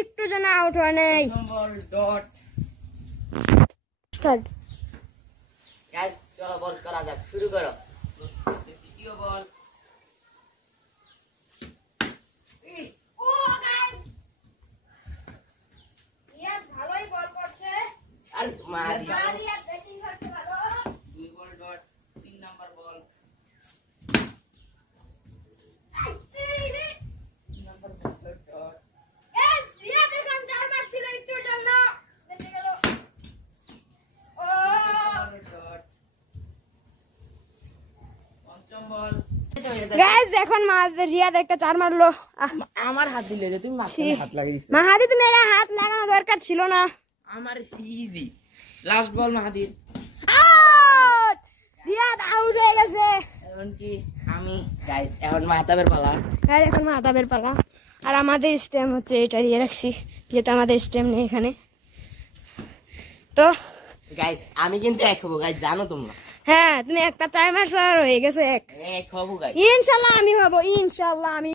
একটু যেন আউট হয় নাই। Ball dot start. গাইস চলো বল করা যাক, শুরু করো। দ্বিতীয় বল। ও গাইস ইয়াস ভালোই বল করছে। আর মারি মারিয়া ব্যাটিং করছে ভালো। 2 ball dot 3 number ball. 3 number ball dot. এস রিয়া দেখুন চার মারছিল একটু জন্য বেঁচে গেল। ও ডট। পঞ্চম বল। গাইস এখন রিয়াদ একটা চার মারলো। আমার হাত দিলে যে তুমি মাঝখানে হাত লাগিয়ে দিছো। মাহাদি তুমি এর হাত লাগানো দরকার ছিল না। আমার ইজি। লাস্ট বল মাহাদির। আউট! রিয়াদ আউট হয়ে গেছে। এখন কি আমি গাইস এখন মাহতাবের পালা। গাইস এখন মাহতাবের পালা। আর আমাদের স্টেম হচ্ছে এটা দিয়ে রাখছি, যেহেতু আমাদের স্টেম নেই এখানে। তো গাইস আমি কিন্তু এক হবো গাইস, জানো তোমরা। হ্যাঁ তুমি একটা চার মারছো আর হয়ে গেছে এক। এক হবো গাইস। ইনশাল্লাহ আমি হবো, ইনশাল্লাহ আমি।